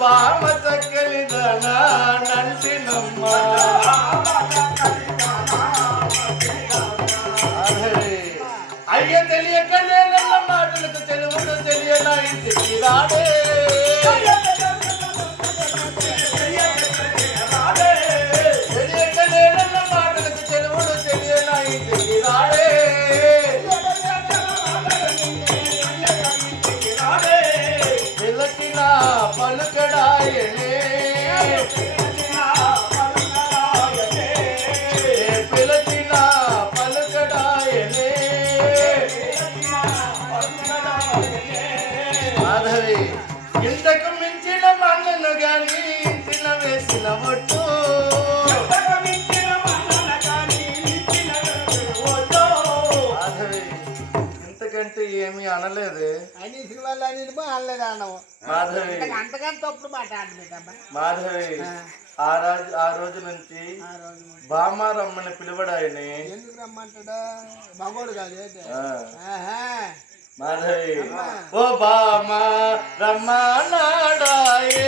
బామ చక్కలిదన నంటినమ్మ అయ్య తెలియక నేనన్న మాటలకు తెలుగుడు తెలియనా ఇంటికి రాడే తెలియక నేనన్న మాటలకు తెలుగుడు తెలియనా ఇంటికి రాడే పిలచిన పలుకడాయనే పిలచిన పలుకడాయనే మాధవి ఇంతకు మించిన మన్నను గాని ఇంటిన వేసిన ఒట్టు మాధవి ఇంతకంటే ఏమీ అనలేదు అని సినిమాలు అని అనలేదు అన్నావు మాధవి అంతకంటే తప్పుడు మాట్లాడలేదమ్మా మాధవి ఆ రోజు నుంచి బామ్మ రమ్మని పిలువడాయని ఎందుకు రమ్మంటాడా మగోడు కాదు మాధవి ఓ బామ్మ రమ్మన్నాడాయే